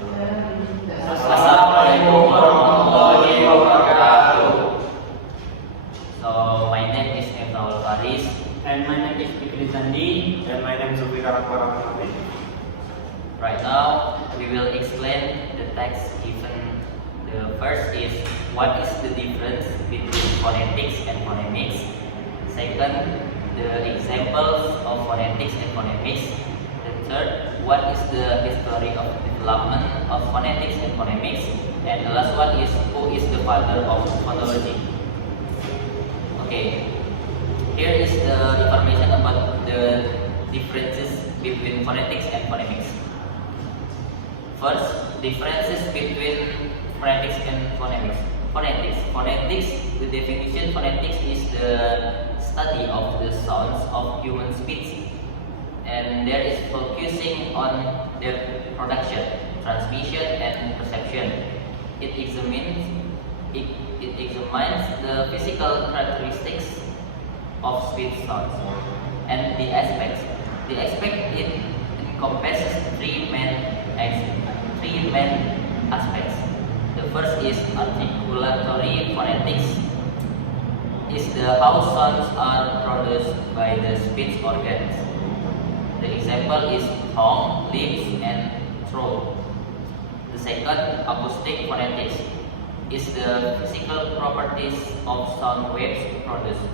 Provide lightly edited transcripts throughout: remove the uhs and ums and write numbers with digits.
Assalamualaikum warahmatullahi wabarakatuh. So my name is Miftahul Fariz, And my name is Fikri Zandi. And my name is Zulfikar Akbar Aprinaldi. right now we will explain the text given. The first is what is the difference between phonetics and phonemics. Second, the examples of phonetics and phonemics. The third, what is the history of development of phonetics and phonemics. And the last one is who is the father of phonology. Okay, here is the information about the differences between phonetics and phonemics. First, differences between phonetics and phonemics. Phonetics, the definition phonetics is the study of the sounds of human speech, and there is focusing on their production, transmission, and perception. It examines the physical characteristics of speech sounds and the aspects. The aspect it encompasses three main aspects. The first is articulatory phonetics. Is the how sounds are produced by the speech organs. The example is tongue, lips, and throat. The second, acoustic phonetics, is the physical properties of sound waves produced.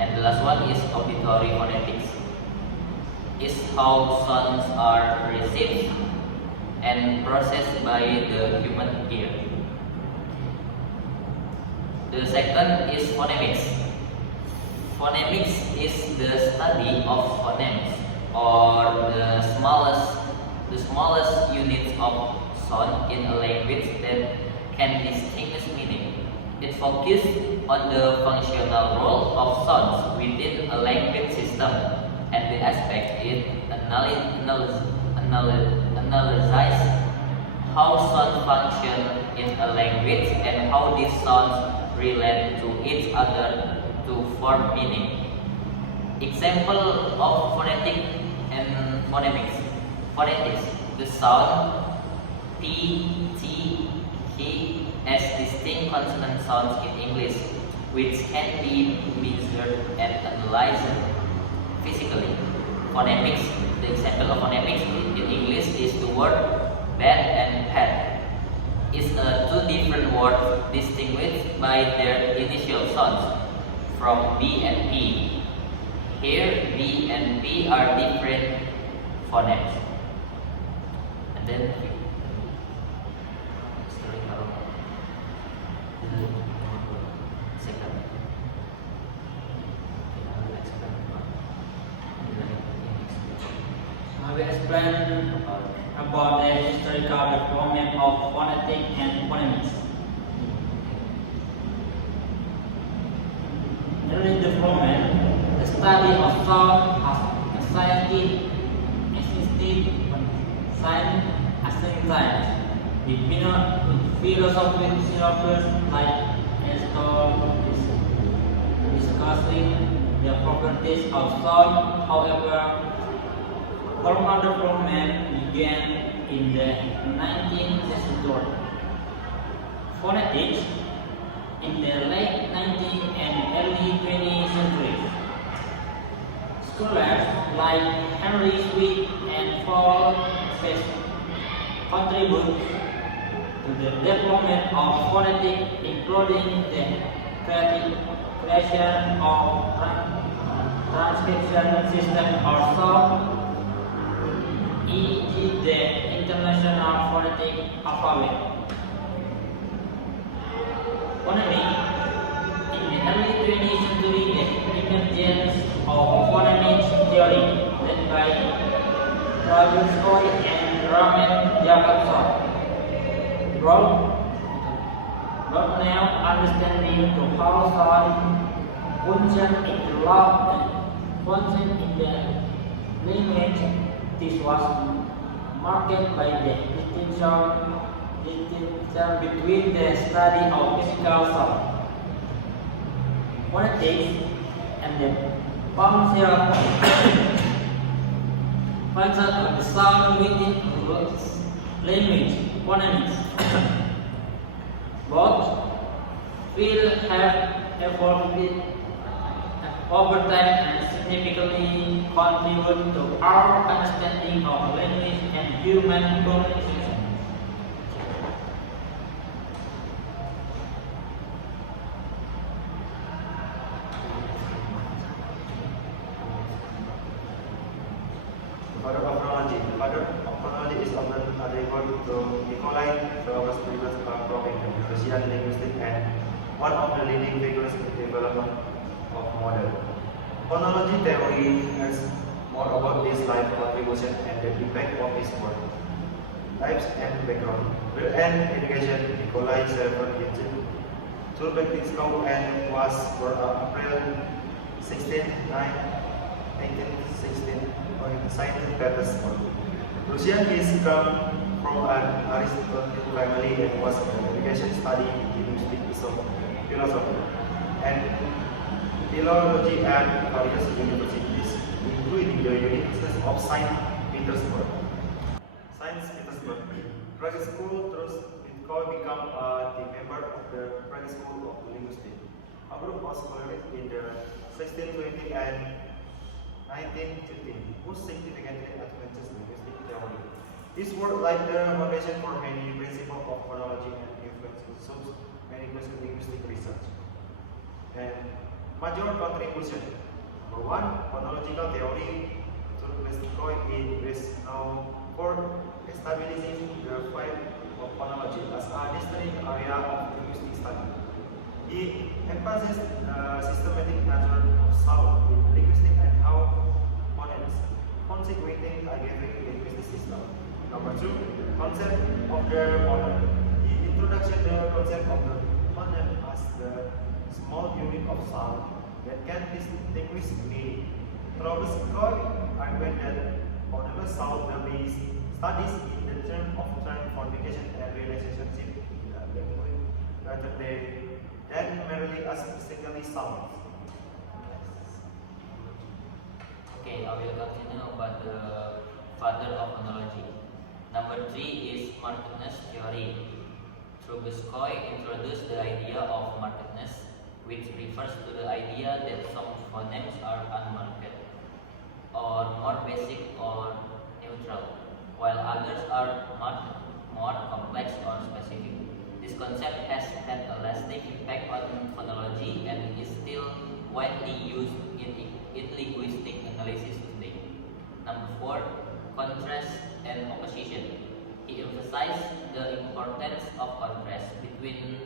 And the last one is auditory phonetics, is how sounds are received and processed by the human ear. The second is phonemics. Phonemics is the study of phonemes, or the smallest units of sound in a language that can distinguish meaning. It focuses on the functional role of sounds within a language system, and the aspect it analyzes how sounds function in a language and how these sounds relate to each other to form meaning. Example of phonetic and phonemics. Phonetics, the sound P, T, K as distinct consonant sounds in English, which can be measured and analyzed physically. Phonemics, the example of phonemics in English is the word bed and pet. It's two different words distinguished by their initial sounds from B and P. Here, B and P are different phonemes. And then second. I will explain about the historical development of phonetics and phonemics. During development, the study of sound has existed science as science. The philosophical philosophers like Aristotle discussing the properties of sound. However, formal development began in the 19th century. Phonetics in the late 19th and early 20th centuries. Scholars like Henry Sweet and Paul contribute to the development of phonetics, including the creation of transcription system or sound, e.g. the International Phonetic Alphabet. Phonemics in the early 20th century, the emergence of phonemics theory led by Trajuskoy and Ramen Jacobson brought now understanding to how sound function in the language. This was marked by the distinction between the study of physical sound, phonetics, and the function of the sound within words Language, phonetics. Both will have evolved over time and significantly contribute to our understanding of language and human communication. Father of Aprinaldi. The father of Aprinaldi is often attributed to Nikolai, the previous prominent Russian linguistic and one of the leading figures in the development of modern phonology theory. Has more about his life contribution and the impact of his work, lives and background. With an education, Nikolai served in Zulfikar school and was born on April 16, 1916 in Saint Petersburg. Russia is come from an aristocratic family and was an education study in linguistic philosophy and philology at various universities, including the University of Saint Petersburg. Prague School through Bitcoin become the member of the Prague School of Linguistics. A group was created in the 1620 and 1915, who significantly advances linguistic theory. This work laid the foundation for many principles of phonology and influences many linguistic research. And major contribution. Number one, phonological theory. Zulfikar is now for establishing the field of phonology as a distinct area of linguistic study. He emphasized the systematic nature of sound in linguistics and how phonics consequently a given linguistic system. Number two, concept of the phoneme. The introduction the concept of the phoneme as the small unit of sound that can distinguish meaning. Troubleskoy argued that phoneme sound will be studies in the term of transformation and relationship in a language rather than merely as physically sound. Okay, I will continue about the father of phonology. Number 3 is markedness theory. Tugas introduced the idea of markedness, which refers to the idea that some phonemes are unmarked, or more basic or neutral, while others are more complex or specific. This concept has had a lasting impact on phonology and is still widely used in linguistic analysis today. Number 4, contrast and opposition. He emphasized the importance of contrast between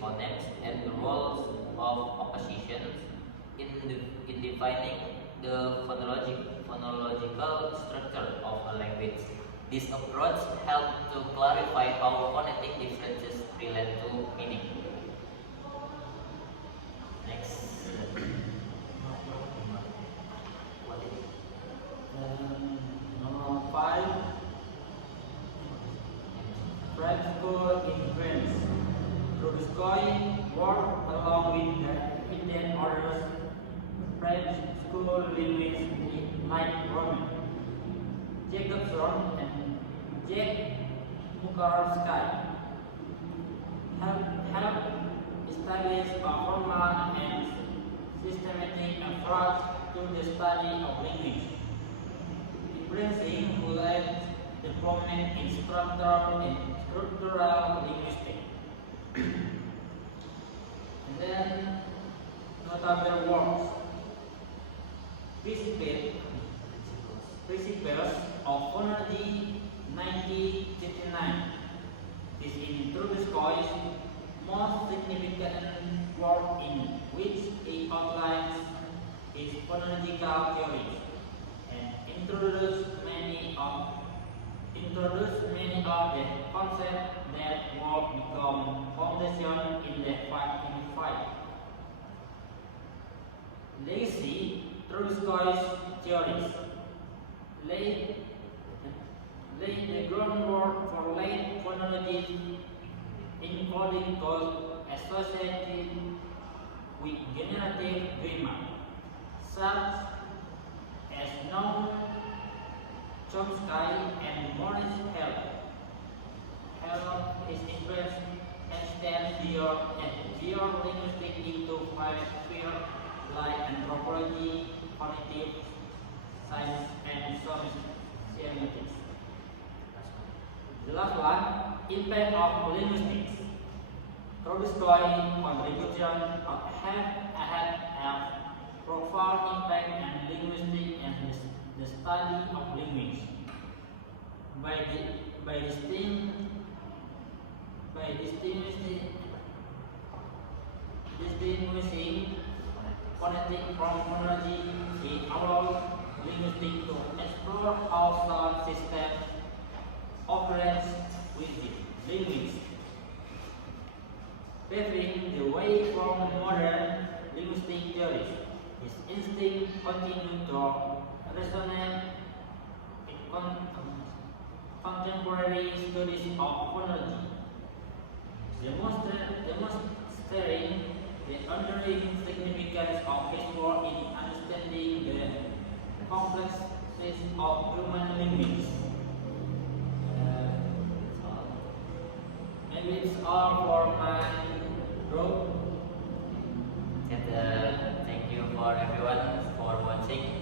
phonemes and the roles of opposition in defining the phonological structure of a language. This approach helped to clarify how phonetic differences relate to meaning. Next. Number 5, French school influence. Tugas worked along with the others French school linguists like Roman, Jacobson, and Jack Mukarowski helped establish a formal and systematic approach to the study of language, influencing who led development in structural linguistics. And then notable works. Principles of Phonology 1959 is in Tugas' most significant work in which he outlines his phonological theories and introduced many of the concepts that would become foundation in the fight. Legacy Tugas' theories laid the groundwork for late phonology, including those associated with generative grammar, such as Noam Chomsky and Maurice Hell. geolinguistics into five spheres like anthropology, cognitive science, and semiotics. The last one, impact of linguistics. Tolstoy's contribution have profound impact on linguistics and the study of language. By distinguishing phonetic from phonology, it allows linguistics to explore how sound systems operate within language, paving the way for modern linguistic theories. His instinct continued to resonate in contemporary studies of phonology, demonstrating the underlying significance of his work in understanding the complexities of human language. Maybe it's all for my group. And thank you for everyone for watching.